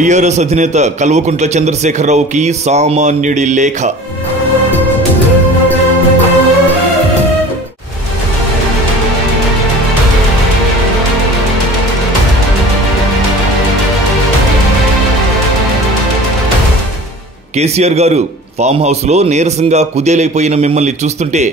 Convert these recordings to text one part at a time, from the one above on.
BRS అధినేత కల్వకుంట్ల చంద్రశేఖరరావుకి సామాన్యుడి లేఖ. కేసీఆర్ గారు ఫామ్ హౌస్లో నీరసంగా కుదేలైపోయిన మిమ్మల్ని చూస్తుంటే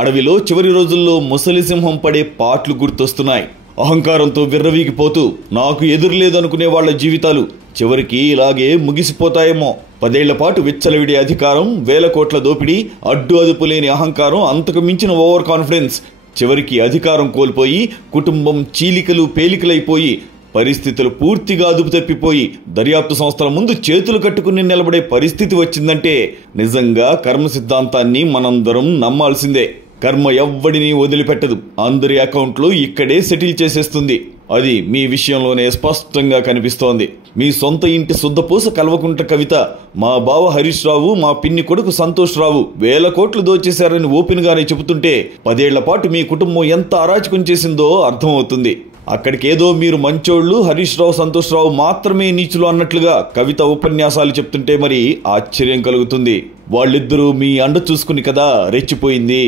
అడవిలో చివరి రోజుల్లో ముసలి సింహం పడే పాట్లు గుర్తొస్తున్నాయి. అహంకారంతో విర్రవీగిపోతూ నాకు ఎదురులేదనుకునే వాళ్ల జీవితాలు చివరికి ఇలాగే ముగిసిపోతాయేమో. 10 ఏళ్ల పాటు విచ్చలవిడే అధికారం, వేల కోట్ల దోపిడీ, అడ్డు అదుపు లేని అహంకారం, అంతకు మించిన ఓవర్ కాన్ఫిడెన్స్, చివరికి అధికారం కోల్పోయి కుటుంబం చీలికలు పేలికలైపోయి పరిస్థితులు పూర్తిగా అదుపు తప్పిపోయి దర్యాప్తు సంస్థల ముందు చేతులు కట్టుకుని నిలబడే పరిస్థితి వచ్చిందంటే నిజంగా కర్మ సిద్ధాంతాన్ని మనందరం నమ్మాల్సిందే. కర్మ ఎవ్వడిని వదిలిపెట్టదు, అందరి అకౌంట్లు ఇక్కడే సెటిల్ చేసేస్తుంది. అది మీ విషయంలోనే స్పష్టంగా కనిపిస్తోంది. మీ సొంత ఇంటి శుద్ధపూస కల్వకుంట్ల కవిత, మా బావ హరీష్ రావు, మా పిన్ని కొడుకు సంతోష్ రావు వేల కోట్లు దోచేశారని ఓపెన్ గానే చెబుతుంటే 10 ఏళ్ల పాటు మీ కుటుంబం ఎంత అరాచకం చేసిందో అర్థమవుతుంది. అక్కడికేదో మీరు మంచోళ్లు, హరీష్ రావు, సంతోష్ రావు మాత్రమే నీచులు అన్నట్లుగా కవిత ఉపన్యాసాలు చెప్తుంటే మరి ఆశ్చర్యం కలుగుతుంది. వాళ్ళిద్దరూ మీ అండ చూసుకుని కదా రెచ్చిపోయింది.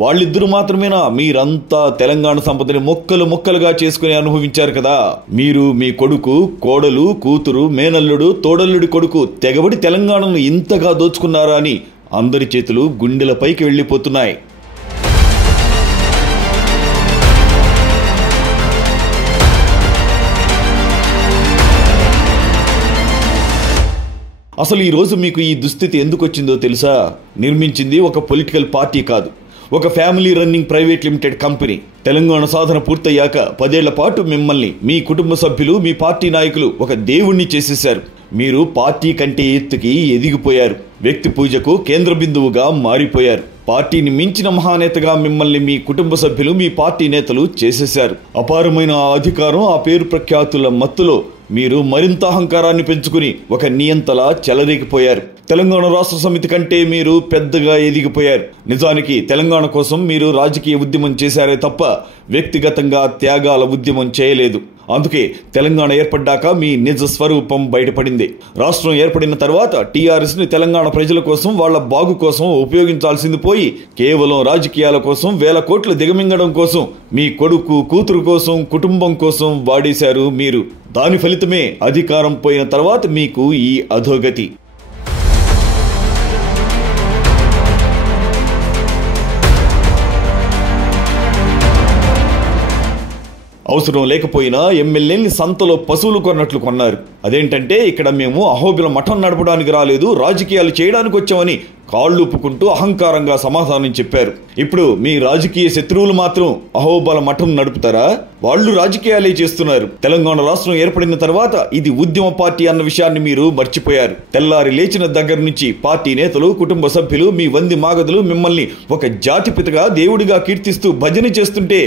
వాళ్ళిద్దరూ మాత్రమేనా మీరంతా తెలంగాణ సంపదని ముక్కలు ముక్కలుగా చేసుకుని అనుభవించారు కదా. మీరు, మీ కొడుకు, కోడలు, కూతురు, మేనల్లుడు, తోడల్లుడి కొడుకు తెగబడి తెలంగాణను ఇంతగా దోచుకున్నారా అని అందరి చేతులు గుండెలపైకి వెళ్లిపోతున్నాయి. అసలు ఈ రోజు మీకు ఈ దుస్థితి ఎందుకు వచ్చిందో తెలుసా? నిర్మించింది ఒక పొలిటికల్ పార్టీ కాదు, ఒక family running private limited company. Telangana సాధన పూర్తయ్యాక 10 ఏళ్ల పాటు మిమ్మల్ని, మీ కుటుంబ సభ్యులు, మీ పార్టీ నాయకులు ఒక దేవుణ్ణి చేసేశారు. మీరు పార్టీ కంటే ఎత్తుకి ఎదిగిపోయారు. వ్యక్తి పూజకు కేంద్ర బిందువుగా మారిపోయారు. పార్టీని మించిన మహానేతగా మిమ్మల్ని మీ కుటుంబ సభ్యులు, మీ పార్టీ నేతలు చేసేశారు. అపారమైన ఆ అధికారం, ఆ పేరు ప్రఖ్యాతుల మత్తులో మీరు మరింత అహంకారాన్ని పెంచుకుని ఒక నియంతలా చెలరేగిపోయారు. తెలంగాణ రాష్ట్ర సమితి కంటే మీరు పెద్దగా ఎదిగిపోయారు. నిజానికి తెలంగాణ కోసం మీరు రాజకీయ ఉద్యమం చేశారే తప్ప వ్యక్తిగతంగా త్యాగాల ఉద్యమం చేయలేదు. అందుకే తెలంగాణ ఏర్పడ్డాక మీ నిజ స్వరూపం బయటపడింది. రాష్ట్రం ఏర్పడిన తర్వాత టీఆర్ఎస్ ని తెలంగాణ ప్రజల కోసం, వాళ్ల బాగు కోసం ఉపయోగించాల్సింది పోయి కేవలం రాజకీయాల కోసం, వేల కోట్లు దిగమింగడం కోసం, మీ కొడుకు, కూతురు కోసం, కుటుంబం కోసం వాడేశారు మీరు. దాని ఫలితమే అధికారం పోయిన తర్వాత మీకు ఈ అధోగతి. అవసరం లేకపోయినా ఎమ్మెల్యేని సంతలో పశువులు కొన్నట్లు కొన్నారు. అదేంటంటే ఇక్కడ మేము అహోబిల మఠం నడపడానికి రాలేదు, రాజకీయాలు చేయడానికి వచ్చామని కాళ్ళుప్పుకుంటూ అహంకారంగా సమాధానం చెప్పారు. ఇప్పుడు మీ రాజకీయ శత్రువులు మాత్రం అహోబల మఠం నడుపుతారా? వాళ్ళు రాజకీయాలే చేస్తున్నారు. తెలంగాణ రాష్ట్రం ఏర్పడిన తర్వాత ఇది ఉద్యమ పార్టీ అన్న విషయాన్ని మీరు మర్చిపోయారు. తెల్లారి లేచిన దగ్గర నుంచి పార్టీ నేతలు, కుటుంబ సభ్యులు, మీ వంది మాగదులు మిమ్మల్ని ఒక జాతిపితగా, దేవుడిగా కీర్తిస్తూ భజన చేస్తుంటే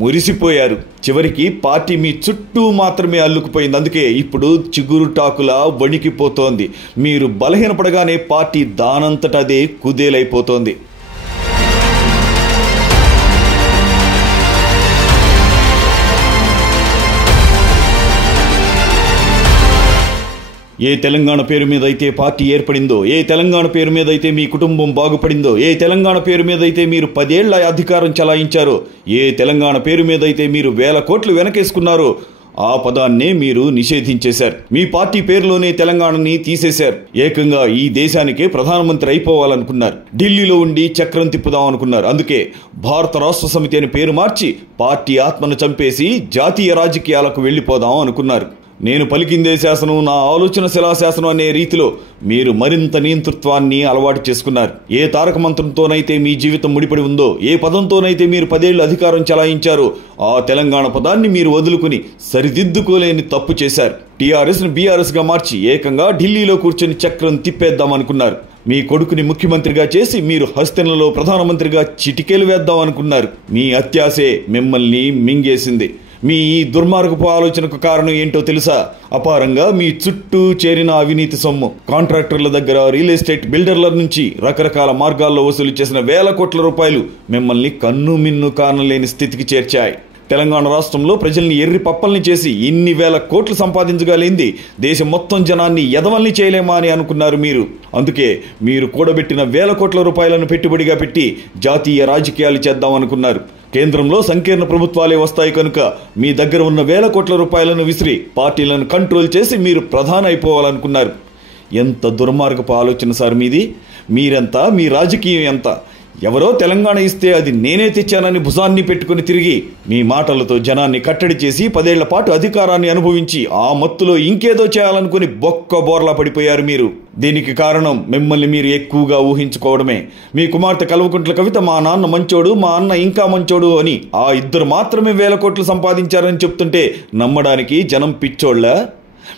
మురిసిపోయారు. చివరికి పార్టీ మీ చుట్టూ మాత్రమే అల్లుకుపోయింది. అందుకే ఇప్పుడు చిగురుటాకులా వణికిపోతోంది. మీరు బలహీనపడగానే పార్టీ దానంతట అదే కుదేలైపోతోంది. ఏ తెలంగాణ పేరు మీద అయితే పార్టీ ఏర్పడిందో, ఏ తెలంగాణ పేరు మీద అయితే మీ కుటుంబం బాగుపడిందో, ఏ తెలంగాణ పేరు మీద అయితే మీరు 10 ఏళ్ల అధికారం చలాయించారో, ఏ తెలంగాణ పేరు మీద అయితే మీరు వేల కోట్లు వెనకేసుకున్నారో ఆ పదాన్నే మీరు నిషేధించేశారు. మీ పార్టీ పేరులోనే తెలంగాణని తీసేశారు. ఏకంగా ఈ దేశానికే ప్రధానమంత్రి అయిపోవాలనుకున్నారు. ఢిల్లీలో ఉండి చక్రం తిప్పుదాం అనుకున్నారు. అందుకే భారత రాష్ట్ర సమితి అని పేరు మార్చి పార్టీ ఆత్మను చంపేసి జాతీయ రాజకీయాలకు వెళ్లిపోదాం అనుకున్నారు. నేను పలికిందే శాసనం, నా ఆలోచన శిలాశాసనం అనే రీతిలో మీరు మరింత నియంతృత్వాన్ని అలవాటు చేసుకున్నారు. ఏ తారక మంత్రంతోనైతే మీ జీవితం ముడిపడి ఉందో, ఏ పదంతోనైతే మీరు 10 ఏళ్లు అధికారం చలాయించారో ఆ తెలంగాణ పదాన్ని మీరు వదులుకుని సరిదిద్దుకోలేని తప్పు చేశారు. టీఆర్ఎస్ ని బీఆర్ఎస్ గా మార్చి ఏకంగా ఢిల్లీలో కూర్చొని చక్రం తిప్పేద్దాం అనుకున్నారు. మీ కొడుకుని ముఖ్యమంత్రిగా చేసి మీరు హస్తినలో ప్రధానమంత్రిగా చిటికేలు వేద్దాం అనుకున్నారు. మీ అత్యాశే మిమ్మల్ని మింగేసింది. మీ ఈ దుర్మార్గపు ఆలోచనకు కారణం ఏంటో తెలుసా? అపారంగా మీ చుట్టూ చేరిన అవినీతి సొమ్ము. కాంట్రాక్టర్ల దగ్గర, రియల్ ఎస్టేట్ బిల్డర్ల నుంచి రకరకాల మార్గాల్లో వసూలు చేసిన వేల కోట్ల రూపాయలు మిమ్మల్ని కన్ను మిన్ను కానలేని స్థితికి చేర్చాయి. తెలంగాణ రాష్ట్రంలో ప్రజల్ని ఎర్రి పప్పల్ని చేసి ఇన్ని వేల కోట్లు సంపాదించగలిగింది దేశం మొత్తం జనాన్ని ఎదవల్ని చేయలేమా అని అనుకున్నారు మీరు. అందుకే మీరు కూడబెట్టిన వేల కోట్ల రూపాయలను పెట్టుబడిగా పెట్టి జాతీయ రాజకీయాలు చేద్దామనుకున్నారు. కేంద్రంలో సంకీర్ణ ప్రభుత్వాలే వస్తాయి కనుక మీ దగ్గర ఉన్న వేల కోట్ల రూపాయలను విసిరి పార్టీలను కంట్రోల్ చేసి మీరు ప్రధాని అయిపోవాలనుకున్నారు. ఎంత దుర్మార్గపు ఆలోచన సార్ మీది. మీరెంత, మీ రాజకీయం ఎంత? ఎవరో తెలంగాణ ఇస్తే అది నేనే తెచ్చానని భుజాన్ని పెట్టుకుని తిరిగి మీ మాటలతో జనాన్ని కట్టడి చేసి 10 ఏళ్ల పాటు అధికారాన్ని అనుభవించి ఆ మత్తులో ఇంకేదో చేయాలనుకుని బొక్క బోర్లా పడిపోయారు మీరు. దీనికి కారణం మిమ్మల్ని మీరు ఎక్కువగా ఊహించుకోవడమే. మీ కుమార్తె కల్వకుంట్ల కవిత మా నాన్న మంచోడు, మా అన్న ఇంకా మంచోడు అని ఆ ఇద్దరు మాత్రమే వేల కోట్లు సంపాదించారని చెప్తుంటే నమ్మడానికి జనం పిచ్చోళ్ళ?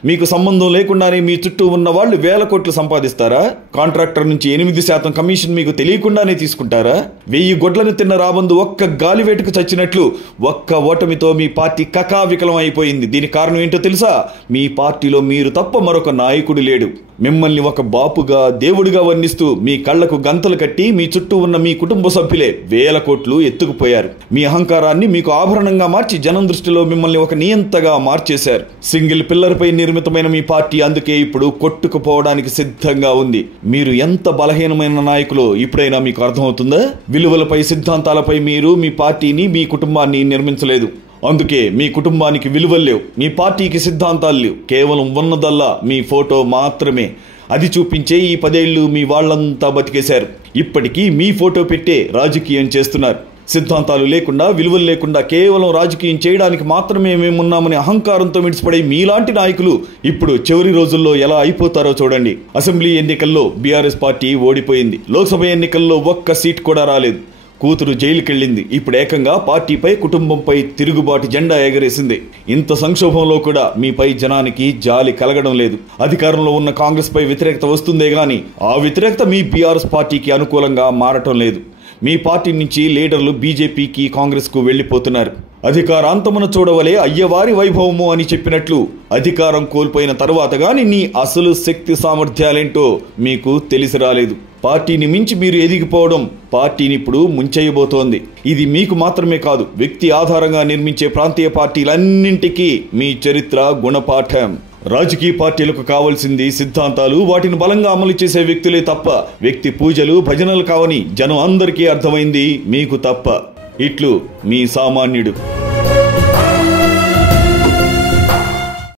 మీకు సంబంధం లేకుండానే మీ చుట్టూ ఉన్న వాళ్ళు వేల కోట్లు సంపాదిస్తారా? కాంట్రాక్టర్ నుంచి 8% కమిషన్ మీకు తెలియకుండానే తీసుకుంటారా? 1000 గొడ్లను తిన్న రాబందు ఒక్క గాలివేటుకు చచ్చినట్లు ఒక్క ఓటమితో మీ పార్టీ కకావికలం అయిపోయింది. దీనికి కారణం ఏంటో తెలుసా? మీ పార్టీలో మీరు తప్ప మరొక నాయకుడు లేడు. మిమ్మల్ని ఒక బాపుగా, దేవుడిగా వర్ణిస్తూ మీ కళ్లకు గంతలు కట్టి మీ చుట్టూ ఉన్న మీ కుటుంబ సభ్యులే వేల కోట్లు ఎత్తుకుపోయారు. మీ అహంకారాన్ని మీకు ఆభరణంగా మార్చి జనం దృష్టిలో మిమ్మల్ని ఒక నియంతగా మార్చేశారు. సింగిల్ పిల్లర్ పై నిర్మితమైన మీ పార్టీ అందుకే ఇప్పుడు కొట్టుకుపోవడానికి సిద్ధంగా ఉంది. మీరు ఎంత బలహీనమైన నాయకులో ఇప్పుడైనా మీకు అర్థమవుతుందా? విలువలపై, సిద్ధాంతాలపై మీరు మీ పార్టీని, మీ కుటుంబాన్ని నిర్మించలేదు. అందుకే మీ కుటుంబానికి విలువలు లేవు, మీ పార్టీకి సిద్ధాంతాలు లేవు. కేవలం ఉన్నదల్లా మీ ఫోటో మాత్రమే. అది చూపించే ఈ 10 ఏళ్లు మీ వాళ్ళంతా బతికేశారు. ఇప్పటికీ మీ ఫోటో పెట్టే రాజకీయం చేస్తున్నారు. సిద్ధాంతాలు లేకుండా, విలువలు లేకుండా కేవలం రాజకీయం చేయడానికి మాత్రమే మేమున్నామని అహంకారంతో మిడిసిపడే మీలాంటి నాయకులు ఇప్పుడు చివరి రోజుల్లో ఎలా అయిపోతారో చూడండి. అసెంబ్లీ ఎన్నికల్లో బీఆర్ఎస్ పార్టీ ఓడిపోయింది. లోక్సభ ఎన్నికల్లో ఒక్క సీట్ కూడా రాలేదు. కూతురు జైలుకెళ్ళింది. ఇప్పుడు ఏకంగా పార్టీపై, కుటుంబంపై తిరుగుబాటు జెండా ఎగరేసింది. ఇంత సంక్షోభంలో కూడా మీపై జనానికి జాలి కలగడం లేదు. అధికారంలో ఉన్న కాంగ్రెస్ పై వ్యతిరేకత వస్తుందే గాని ఆ వ్యతిరేకత మీ బీఆర్ఎస్ పార్టీకి అనుకూలంగా మారటం లేదు. మీ పార్టీ నుంచి లీడర్లు బీజేపీకి, కాంగ్రెస్ కు వెళ్లిపోతున్నారు. అధికారాంతమున చూడవలే అయ్యవారి వైభవము అని చెప్పినట్లు అధికారం కోల్పోయిన తరువాత గాని నీ అసలు శక్తి సామర్థ్యాలేంటో మీకు తెలిసి రాలేదు. పార్టీని మించి మీరు ఎదిగిపోవడం పార్టీని ఇప్పుడు ముంచేయబోతోంది. ఇది మీకు మాత్రమే కాదు, వ్యక్తి ఆధారంగా నిర్మించే ప్రాంతీయ పార్టీలన్నింటికీ మీ చరిత్ర గుణపాఠం. రాజకీయ పార్టీలకు కావాల్సింది సిద్ధాంతాలు, వాటిని బలంగా అమలు చేసే వ్యక్తులే తప్ప వ్యక్తి పూజలు, భజనలు కావని జనం అందరికీ అర్థమైంది, మీకు తప్ప. ఇట్లు మీ సామాన్యుడు.